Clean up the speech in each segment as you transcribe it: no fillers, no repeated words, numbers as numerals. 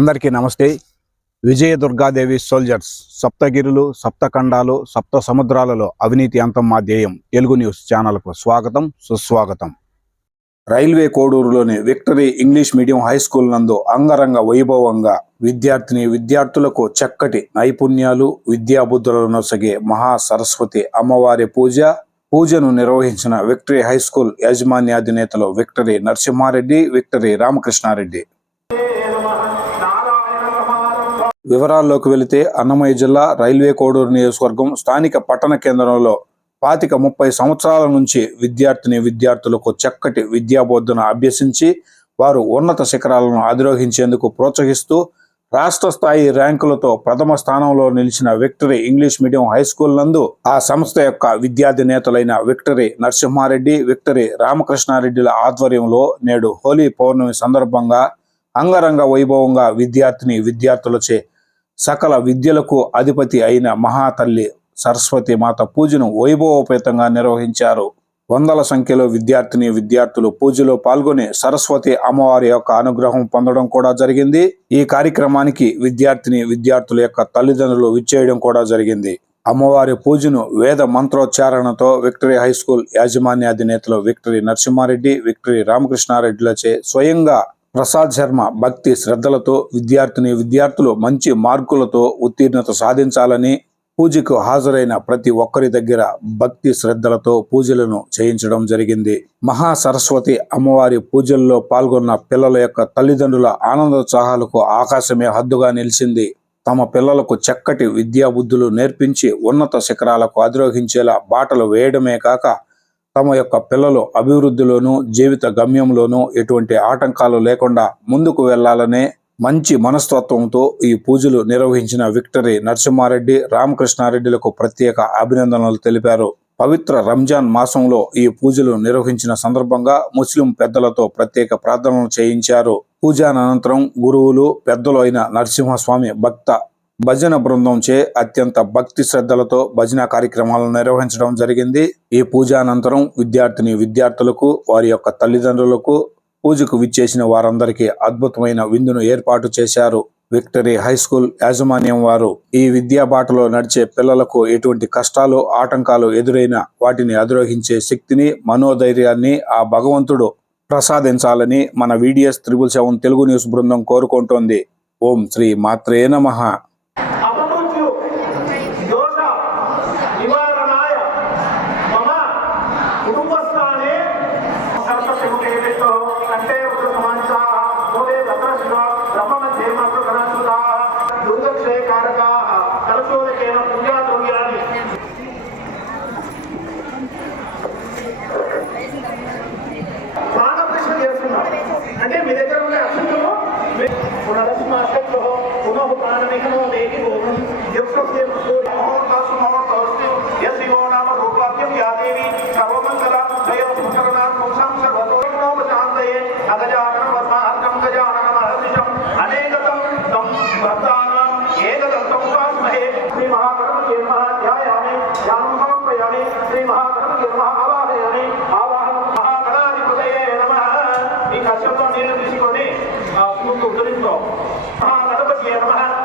అందరికీ నమస్తే. విజయదుర్గాదేవి సోల్జర్స్, సప్తగిరులు, సప్తఖండాలు, సప్త సముద్రాలలో అవినీతి అంతం మా ధ్యేయం. తెలుగు న్యూస్ ఛానల్కు స్వాగతం, సుస్వాగతం. రైల్వే కోడూరులోని Victory English medium high school నందు అంగరంగ వైభవంగా విద్యార్థులకు చక్కటి నైపుణ్యాలు, విద్యాబుద్ధులను నొసగే మహా సరస్వతి అమ్మవారి పూజను నిర్వహించిన విక్టరీ హై స్కూల్ యాజమాన్యాధినేతలు విక్టరీ నరసింహారెడ్డి, విక్టరీ రామకృష్ణారెడ్డి. వివరాల్లోకి వెళితే అన్నమయ్య జిల్లా రైల్వే కోడూరు నియోజకవర్గం స్థానిక పట్టణ కేంద్రంలో 25-30 సంవత్సరాల నుంచి విద్యార్థులకు చక్కటి విద్యాబోధన అభ్యసించి వారు ఉన్నత శిఖరాలను అధిరోహించేందుకు ప్రోత్సహిస్తూ రాష్ట్ర స్థాయి ర్యాంకులతో ప్రథమ స్థానంలో నిలిచిన victory English medium high school నందు ఆ సంస్థ యొక్క విద్యాధినేతలైన విక్టరీ నరసింహారెడ్డి, విక్టరీ రామకృష్ణారెడ్డిల ఆధ్వర్యంలో నేడు హోలీ పౌర్ణమి సందర్భంగా అంగరంగ వైభవంగా విద్యార్థులచే సకల విద్యలకు అధిపతి అయిన మహాతల్లి సరస్వతి మాత పూజను వైభవోపేతంగా నిర్వహించారు. వందల సంఖ్యలో విద్యార్థులు పూజలో పాల్గొని సరస్వతి అమ్మవారి యొక్క అనుగ్రహం పొందడం కూడా జరిగింది. ఈ కార్యక్రమానికి విద్యార్థుల యొక్క తల్లిదండ్రులు విచ్చేయడం కూడా జరిగింది. అమ్మవారి పూజను వేద మంత్రోచ్చారణతో విక్టరీ హై స్కూల్ యాజమాన్యాధినేతలు విక్టరీ నరసింహారెడ్డి, విక్టరీ రామకృష్ణారెడ్డిలచే స్వయంగా ప్రసాద్ శర్మ భక్తి శ్రద్ధలతో విద్యార్థులు మంచి మార్కులతో ఉత్తీర్ణత సాధించాలని పూజకు హాజరైన ప్రతి ఒక్కరి దగ్గర భక్తి శ్రద్ధలతో పూజలను చేయించడం జరిగింది. మహా సరస్వతి అమ్మవారి పూజల్లో పాల్గొన్న పిల్లల యొక్క తల్లిదండ్రుల ఆనందోత్సాహాలకు ఆకాశమే హద్దుగా నిలిచింది. తమ పిల్లలకు చక్కటి విద్యాబుద్ధులు నేర్పించి ఉన్నత శిఖరాలకు అధిరోహించేలా బాటలు వేయడమే కాక తమ యొక్క పిల్లలు అభివృద్ధిలోనూ జీవిత గమ్యంలోనూ ఎటువంటి ఆటంకాలు లేకుండా ముందుకు వెళ్లాలనే మంచి మనస్తత్వంతో ఈ పూజలు నిర్వహించిన విక్టరీ నరసింహారెడ్డి, రామకృష్ణారెడ్డిలకు ప్రత్యేక అభినందనలు తెలిపారు. పవిత్ర రంజాన్ మాసంలో ఈ పూజలు నిర్వహించిన సందర్భంగా ముస్లిం పెద్దలతో ప్రత్యేక ప్రార్థనలు చేయించారు. పూజానంతరం గురువులు, పెద్దలు అయిన నరసింహస్వామి భజన బృందంచే అత్యంత భక్తి శ్రద్ధలతో భజన కార్యక్రమాలను నిర్వహించడం జరిగింది. ఈ పూజానంతరం విద్యార్థులకు వారి యొక్క తల్లిదండ్రులకు పూజకు విచ్చేసిన వారందరికీ అద్భుతమైన విందును ఏర్పాటు చేశారు. విక్టరీ హై స్కూల్ యాజమాన్యం వారు ఈ విద్యా బాటలో నడిచే పిల్లలకు ఎటువంటి కష్టాలు, ఆటంకాలు ఎదురైనా వాటిని అధిరోహించే శక్తిని, మనోధైర్యాన్ని ఆ భగవంతుడు ప్రసాదించాలని మన VDS 777 తెలుగు న్యూస్ బృందం కోరుకుంటోంది. ఓం శ్రీ మాత్రే నమః. అంటే మీ దగ్గర ఉన్న అక్షంతలో నీళ్ళు తీసుకొని ఉదరించో మహాగణపతి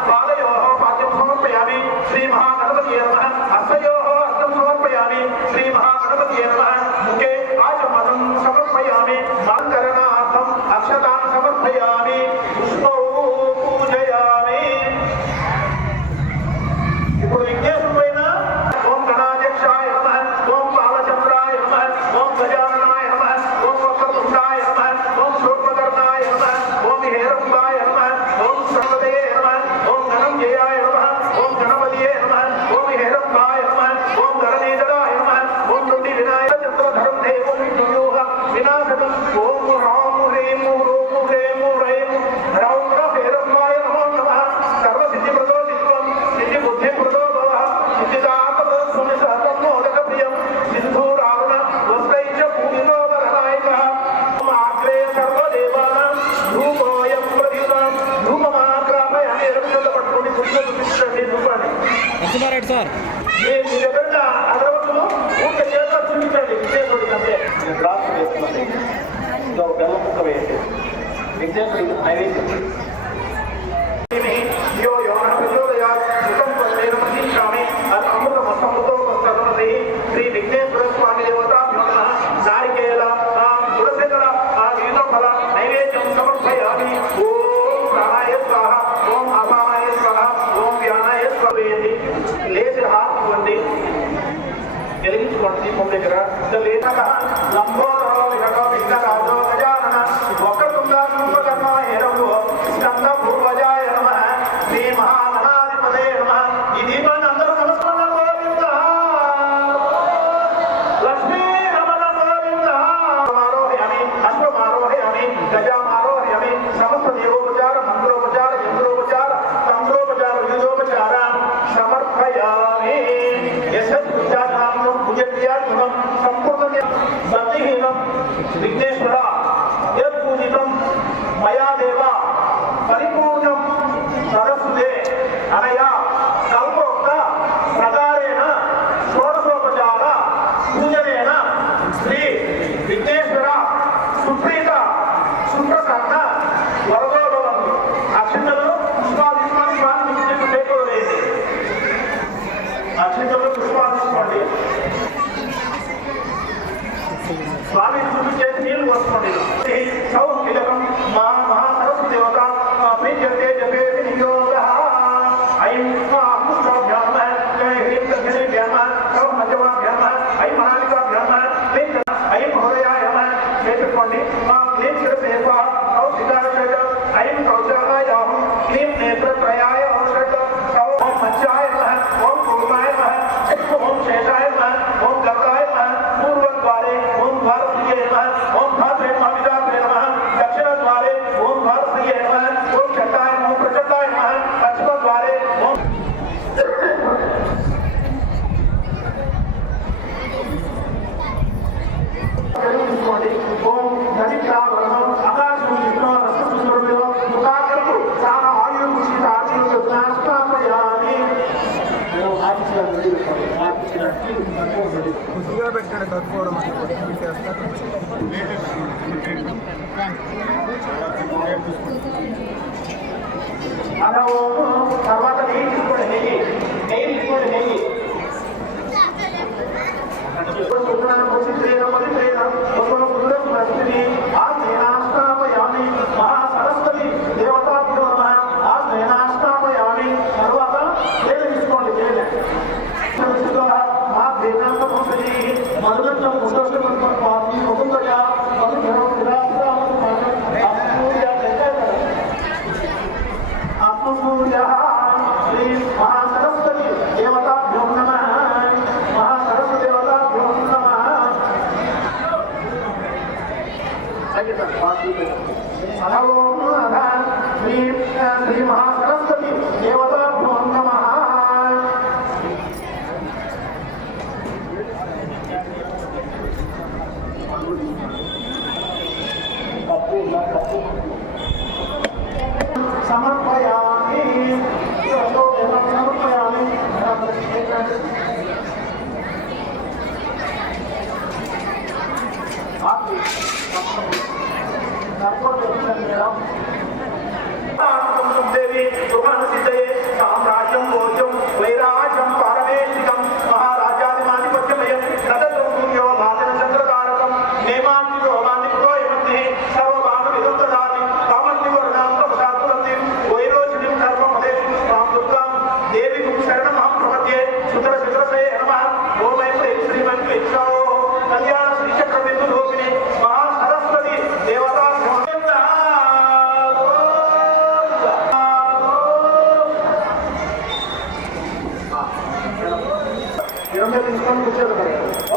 పాదయో పాద్యం సమర్పయామి. శ్రీ మహాగణపతి హస్తయో హస్తం సమర్పయామి. శ్రీ మహాగణపతి ముఖే ఆచమనం సమర్పయామి. మంగళనాథం అక్షతాన్ సమర్పయామి. పుష్పౌ పూజయామి. ఇప్పుడు విజ్ఞేశం పైన ఓం గణాధ్యక్షాయ నమః, ఓం బాలచంద్రాయ నమః, ఓం గజాననాయ నమః, ఓం వక్రతుండాయ నమః, ఓం శూర్పకర్ణాయ నమః, ఓం హేరంబాయ నమః, ఓం సర్వదయే నమః, ఓం ధనంజయాయ నమః, ఓం గణపతియే నమః, ఓం హేరంబాయ నమః, ఓం ధరణీధరాయ నమః, ఓం రుడి వినాయక చంద్రధరం దేవం విష్ణుయోగ వినాశనం. ఓం రాం హ్రీం రూం హ్రీం హ్రైం రౌం హేరంబాయ నమో నమః. సర్వసిద్ధి ప్రదో సిద్ధం సిద్ధి బుద్ధి ప్రదో భవ సిద్ధిదాపద స్వామి సహతం మోదక ప్రియం సింధూరారుణ వస్త్రైచ భూమిలో వరనాయక. ఆగ్రే సర్వదేవానాం ధూపోయం ప్రతియుతాం ధూపమాగ్రాపయామి. ఎరువులు పట్టుకొని పుష్పలు చూపించండి ధూపాన్ని. సార్ మీ దగ్గర అగరవత్తులు ఊరిక చేత చూపించండి. విజయకుడికి అంతే గ్లాసు వేసుకున్నది బెల్లం ముక్క వేయండి. విజయకుడికి నైవేద్యం విఘ్నేశ్వర యత్పూజితం మయా దేవ పరిపూర్ణం సరస్వతే అనయా కల్పోక్త ప్రకారేణ షోడశోపచార పూజనేన శ్రీ విఘ్నేశ్వర సుప్రీత సుప్రసన్న వరదోభవంతు. అక్షింతలు పుష్పాదిష్మాన్ని స్వామి మీకు లేకపోలేదు. అక్షింతలు పుష్పాదిష్మండి స్వామిని చూపించేసి నీళ్లు వస్తుంది. సౌకిలకం మా మహాసరస్వతి దేవత ప్రీత్యర్థే జపే వినియోగ ఐం పుష్పాభ్యామ జయ హ్రీం దక్షిణేభ్యామ సౌ మధ్యమాభ్యామ ఐ మహాలికాభ్యామ ఐం హృదయాయ చేపెట్టుకోండి. మా క్లీం శిరసేవ సౌ సిద్ధాయ ఐం కౌశాలాయాహం క్లీం నేత్రత్రయాయ ఔషధ సౌ ఓం మత్స్యాయ ఓం కూర్మాయ ఓం శేషాయ ఓం గర్గాయ పూర్వద్వారే ఓం భారతీయ ఓం భాద్రే విదాత్రే దక్షిణ ద్వారే ఓం భారతీయ ఓం చట్టాయ ఓం ప్రచట్టాయ పశ్చిమ ద్వారే ఓం ఓం ధనిక్షావరణం ఆకాశం రససుందరమేవ ముఖాకరము సాన ఆయుర్ కుషిత ఆశీర్వ నాష్టాపయామి. కొద్దిగా పెట్టాడు కట్టుకోవడం తర్వాత నెయ్యి తీసుకోండి. నెయ్యి తీసుకోండి. నెయ్యి మహాసరస్వతి దేవతాభ్యో ఆశ్రయనాష్టాపయామి. తర్వాత తేనె తీసుకోండి. తేనె మహాసరస్వతి దేవతాభ్యో నమః. మహాసరస్వతి దేవతాభ్యో నమః. శ్రీ మహాసరస్వతి దేవతాభ్యో నమః. సమర్పయామి. సమర్పయామి. దేవి సుఖానసిద్ధయే సామ్రాజ్యం భోజ్యం వైరాజ్యం పారమేశికం మహారాజ్యాధిమాధిపత్యమయం తదతో సూర్యో భాజన చంద్రతారకం నేమాంతి రోమాంతి పురోయమగ్ని సర్వభాగ విదుర్దదాతి కామంతి వర్ణాంతపశాతులంతి వైరోచినిం కర్మపదేశం స్వాం దుర్గాం దేవి శరణమహం ప్రపద్యే సుతర శుద్రసే నమః. ఓమై శ్రీమంతి కళ్యాణ శ్రీచక్ర బిందు లోకిని మహాసరస్వతి దేవతా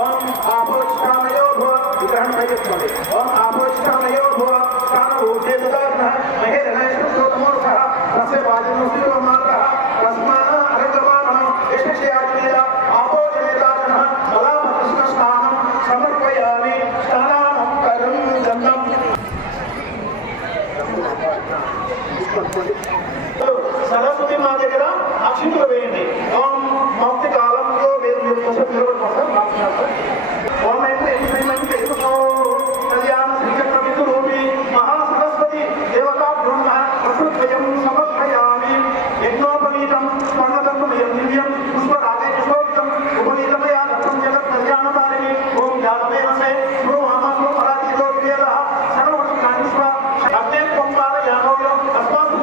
ఓం ఆపోష్కామయో భవ విగ్రహం పైకెత్తుకోండి. ఓం ఆపోష్కామయో భవ స్థానభూతే సుధారణ మహేరనేశ్వరమూర్ధ తస్య వాజనోమాత్ర తస్మాన అరంగమానం యశస్యాజ్ఞేయ ఆపోజనేతాజన బలామకృష్ణ స్నానం సమర్పయామి. స్నానానం కరం గంధం సరస్వతి మా దగ్గర అక్షింతలు వేయండి. ఓం మౌక్తి కాలంలో ఓం కళ్యాణ శ్రీచక్ర బిందు రూపి మహాసరస్వతి దేవతాభ్యో ప్రకృత్వయం సమర్పయామి. యజ్ఞోపనీతం స్వర్ణదత్తమయం దివ్యం పుష్పరాగే పుష్పోక్తం ఉపనీతమయా దత్తం జగత్ కళ్యాణకారిణి. ఓం జాతవేనసే స్మృమామస్మృ పరాజీతో వేద సర్వస్వ కానిస్వ అగ్నే పంపాల యానోయం తస్మాత్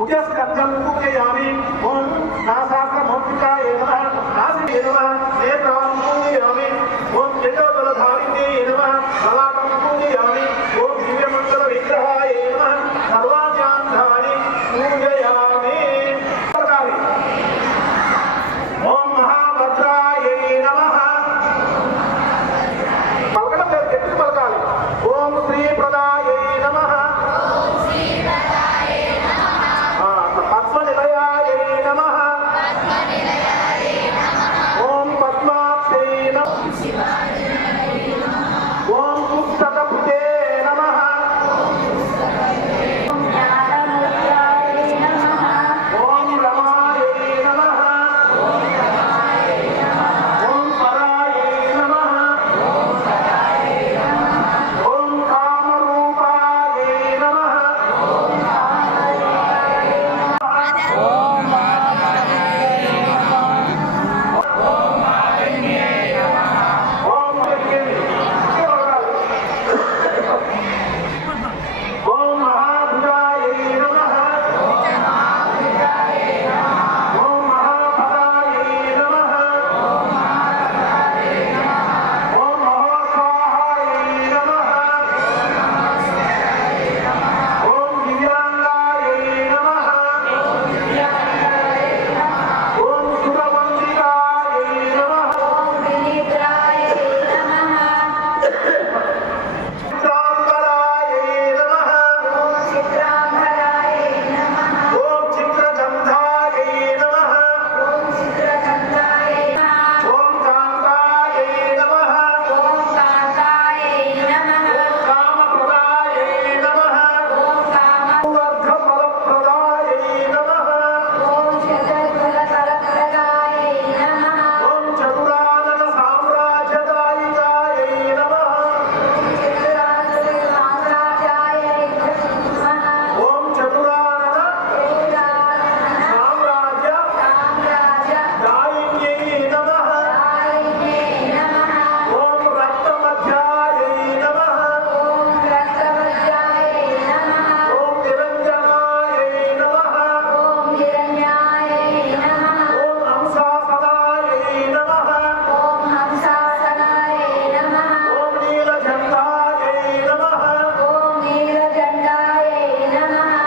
भुजस्कन्धं पूजयामि ओम नासाग्रमौक्तिकाय नमः नासिके नमः नेत्रां पूजयामि ओम जटोदलधारिणे नमः ललाटं पूजयामि ओम दिव्यमङ्गलविग्रहाय नमः सर्वाध्यान्तानि पूजयामि ओम महाभद्राय नमः पलकడం లేదు గట్టిగా పలకాలి ఓం శ్రీ ప్రదాయ నమః పద్మనిలయాయ నమః ఓం పద్మాక్షై నమః ఓం పుస్తకభుజే నమః ఓం రమాయ నమః ఓం పరాయ నమః ఓం కామరూపాయ నమః ఓం ఓం మహాభుజాయ నమః ఓం మహాభరాయ నమః ఓం మహాస్వాహాయ నమః ఓం దివ్యాంగాయ నమః ఓం సురవందికాయ నమః చిత్రాంబరాయ నమః ఓం చిత్రగంధాయ నమః ఓం కాంతాయ నమః ఓం కామప్రదాయ నమః వర్ధఫలప్రదాయ నమః ఓం చతురానన సామ్రాజ్యదాయికాయ నమః ఓం చతురానన సామ్రాజ్య దాయిన్యై నమః ఓం రక్తమధ్యాయ నమః ఓం నిరంజనాయ నమః ఓం హంసాసనాయ నమః ఓం నీలకంఠాయ నమః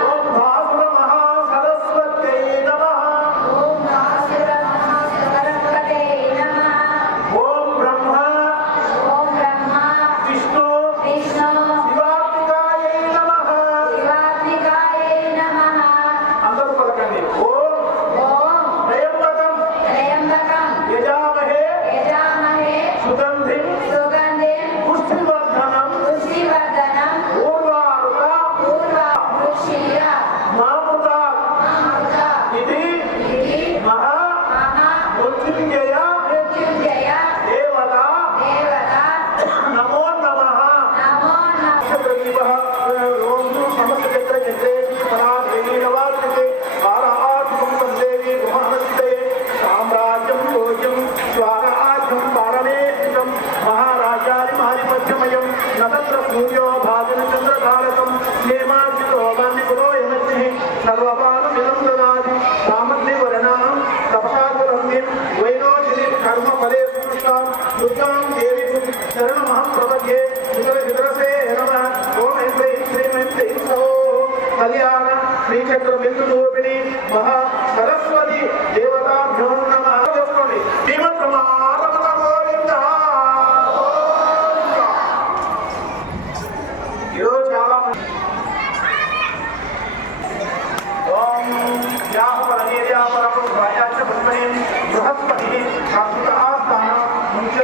ఓం భాసుర మహాసరస్వత్యై నమః ఓం బ్రహ్మ విష్ణు శివాత్మికాయ నమః అందరూ పలకండి ఓం త్రయంబకం యజామహే సుగంధిం పుష్టివర్ధనం ఊర్వారుక మామృత ఇది మహా మృత్యుంజయ దేవత నమో నమః ఓం సమస్తచక్ర చక్రేతి పరాదేవి నవాసితే పారాజం వందేవి గుహానస్తే సామ్రాజ్యం భోజ్యం స్వరాజ్యం పారమేశం మహారాజాది మారిపత్యమయం నతత్ర సూర్యో భాజన చంద్రతారకం నేమాజితో వాన్నికులో యమస్తి సర్వపాలమిదం దదాతి సామగ్రివరణాం తపసాకురంగిం వైనోదిని కర్మ ఫలే పురుషాం దుర్గాం దేవి శరణమహం ప్రపద్యే వితరసే నమః ఓం ఐం హ్రీం శ్రీం ఐం హ్రీం సహో కళ్యాణ శ్రీచక్ర బిందురూపిణి మహా సరస్వతి దేవతాభ్యో నమః చేసుకోండి శ్రీమద్రమారమణ గోవింద ఈరోజు చాలా ఓం వ్యాపరమేర్యాపరం రాజాచ పద్మనే బృహస్పతి శాశ్వత ఆస్థానం ముంచ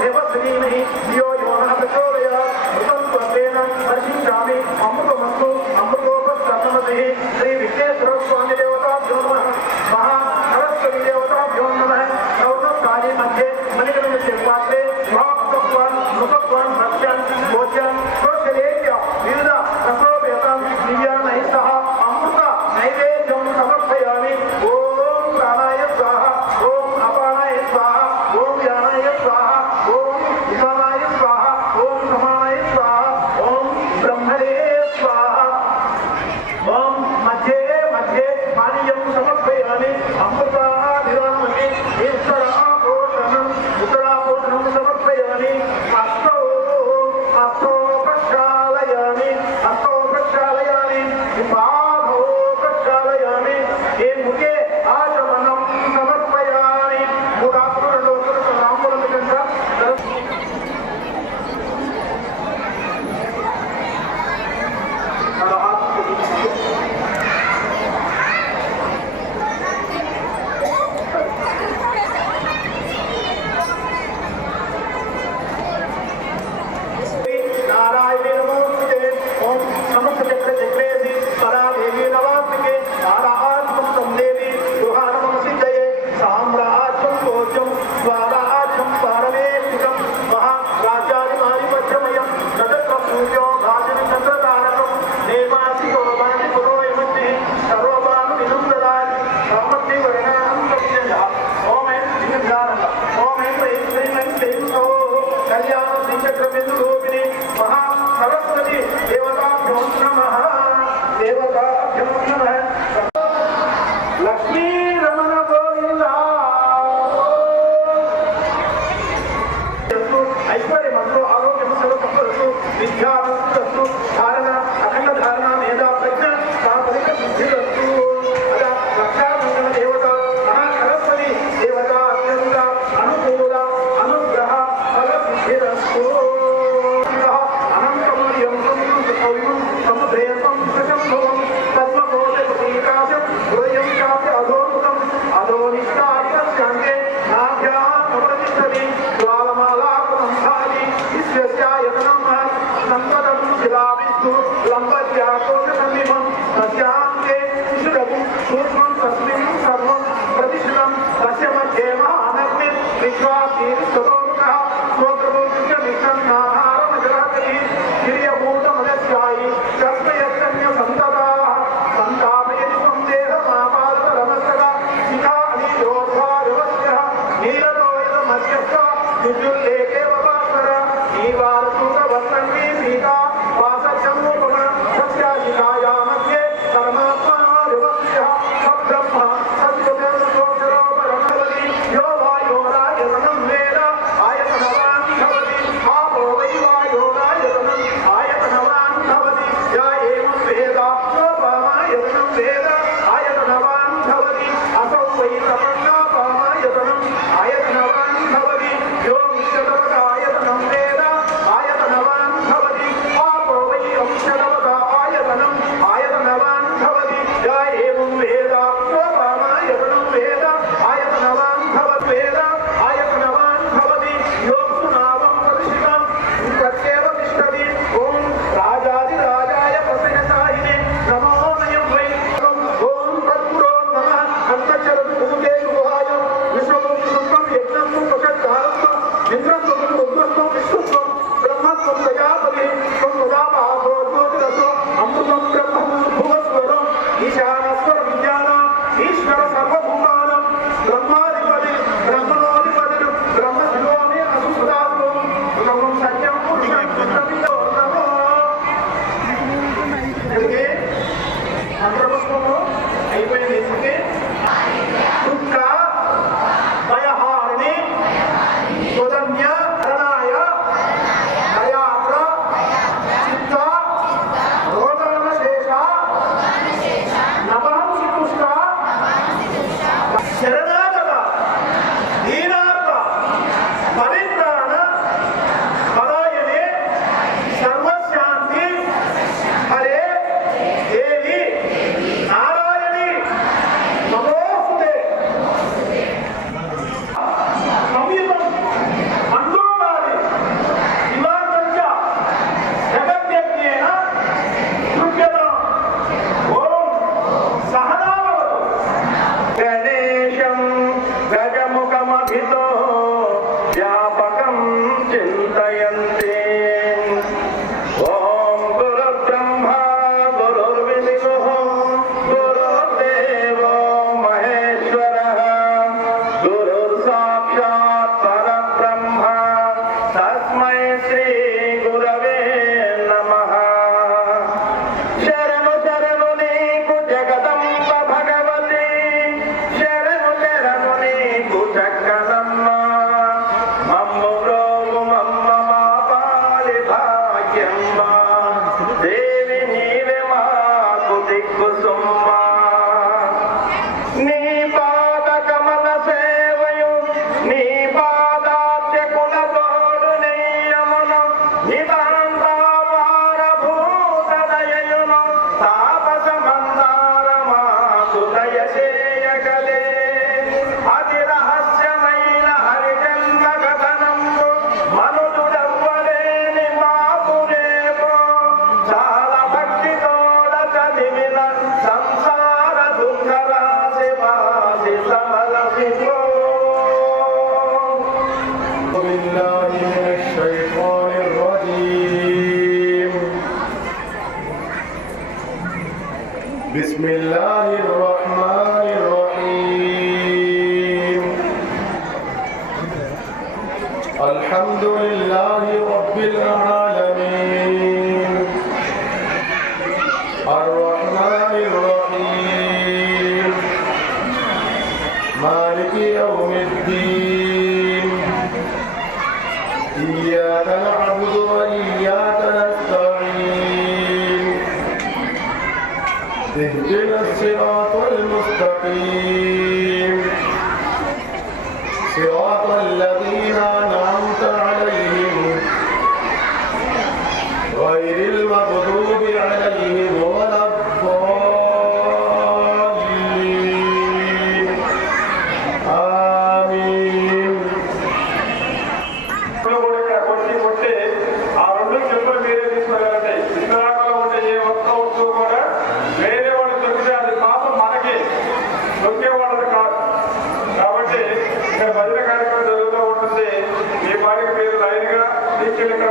देवश्रीमहि यो योनः प्रचोदयात् मृतं त्वत्तेन वर्षिष्यामि अमृतमस्तु अमृतोपस्तमतिः श्री विघ्नेश्वर स्वामी देवताभ्यो नमः महासरस्वती देवताभ्यो नमः नवदत्तानि मध्ये मणिकर्णस्य पात्रे भावत्वान् मृतत्वान् भक्ष्यन् भोज्यन् प्रोक्षलेभ्य विविध रसोपेतं दिव्यानैः सह अमृत नैवेद्यं समर्पयामि ओम प्राणाय स्वाहा ओम अपानाय स्वाहा ओम ज्ञानाय स्वाहा ओम विधानाय स्वाहा ओम समानाय स्वाहा ओम ब्रह्मणे स्वाहा ओम मध्ये मध्ये पानीयं समर्पयामि अमृताधिरामि उत्तरापोषणम् समर्पयामि हस्तो प्रक्षालयामि पादौ प्रक्षालयामि ये मुखे आचमनं समर्पयामि नारायणे नमोस्तुते ओम समस्त चक्र चक्रेति परा देवी नवात्मिके आराध्य देवी दुहानमं सिद्धये साम्राज्यं भोज्यं स्वाराज्यं पारमेष्ठिकं महाराज्यादिमादिपद्यमयं तत्र पूज्यो भाजनं तत्रदानकं देवासिको वाणिपुरो यमति सर्वभानुविनं ददाति रामदेवरणाहं प्रत्ययः ओम ऐं श्रींगारः ओम ऐं ह्रीं श्रीं ऐं क्लीं सौः कल्याण श्रीचक्रबिन्दुरूपिणी महासरस्वती देवताभ्यो नमः देवताभ्यो नमः लक्ष्मी रमण गोविंदा ऐश्वर्यमस्तु आरोग्यं सर्वसंपदस्तु विद्यावस्तु धारण अखंड धारणा मेधा प्रज्ञा सात्विक सिद्धिरस्तु अदा रक्षाबंधन देवता महासरस्वती देवता अत्यंत अनुकूल अनुग्रह फल सिद्धिरस्तु अनंतमूल्यं समुद्रेयं प्रशंभवं पद्मकोटिप्रतीकाशं हृदयं चाप्य अधोमुखम् अधोनिष्ठादिकस्यान्ते नाभ्यां प्रतिष्ठति ज्वालमालाकुमंसादि विश्वस्यायतनं सम्पदं शिलाविस्तु लम्बत्याकोशसन्निभं तस्यान्ते शिशुरघुं सूक्ष्मं तस्मिन् सर्वं प्रतिष्ठितं तस्य मध्ये महानग्निं विश्वासीस्ततोमुखः स्वोत्रभूतिश्च निष्ठन्नाहारमजराकरी गिर्यभूतमदस्यायि कस्मयस्तन्यसन्तताः सन्तापयति त्वं देहमापादपरमस्तदा शिखा अनियोद्धारवस्यः नीललोहितमध्यस्थ विद्युल्लेखेव भास्कर नीवारसूतवत्सन्वी पीता वासजन्मोपमा सस्याशिखाया मध्ये परमात्मा विवस्यः सब्रह्म सद्गुणोऽक्षरोपरमवति यो वायोरायतनं वेद आयतनवान् भवति आपो वै वायोरायतनम् आयतनवान् भवति य एवं वेद सोपामायतनं वेद आयतनवान् भवति असौ वै तपन्नापामायतनम् आयतनवान् भवति यो विश्वतपदायतनं वेद आयतनवान् भवति आपो वै अंशतपदायतनम् आयतनवान् भवति य एवं वेद सोपामायतनं वेद आयतनवान् भवति वेद आयतनवान् भवति यो सुनावं प्रतिष्ठितं प्रत्येव तिष्ठति ॐ राजाधिराजाय प्रसन्नसायिने नमो नयं वै ॐ तत्पुरो नमः अन्तश्चरतु भूते गुहाय विश्वं सुखं यज्ञं उपषद्धारत्वं इन्द्रत्वं रुद्रत्वं विष्णुत्वं ब्रह्मत्वं प्रजापति त्वं वदामहो ज्योतिरसो अमृतं ब्रह्म भुवस्वरम् ईशानस्वर विज्ञानम् ईश्वर सर्वभूतानां ब्रह्माधिपति ब्रह्मणोऽधिपति ब्रह्मशिरोमे असुसुदातो ब्रह्मं सत्यं पुरुषं कृष्णपितो नमो ఇదిగే మంత్రపుష్పము అయిపోయింది ఇదిగే దుఃఖ భయహారిణి సుధన్య الحمد لله رب العالمين الرحمن الرحيم مالك يوم الدين إياك نعبد وإياك نستعين اهدنا الصراط المستقيم صراط الذين أنعمت عليهم غير المغضوب عليهم ولا الضالين آمين. కొట్టి ఆ రెండు చెప్పులు మీరే తీసుకెళ్ళండి. వికలాంగులు ఉంటే ఏ ఒక్క వస్తువు కూడా వేరే వాళ్ళు దొరికితే అది పాపం మనకి దొరికే వాళ్ళది కాదు. కాబట్టి ఇక్కడ భజన కార్యక్రమం జరుగుతూ ఉంటుంది. ఈ పాటికి మీరు లైన్గా తీసుకెళ్ళి ఇక్కడ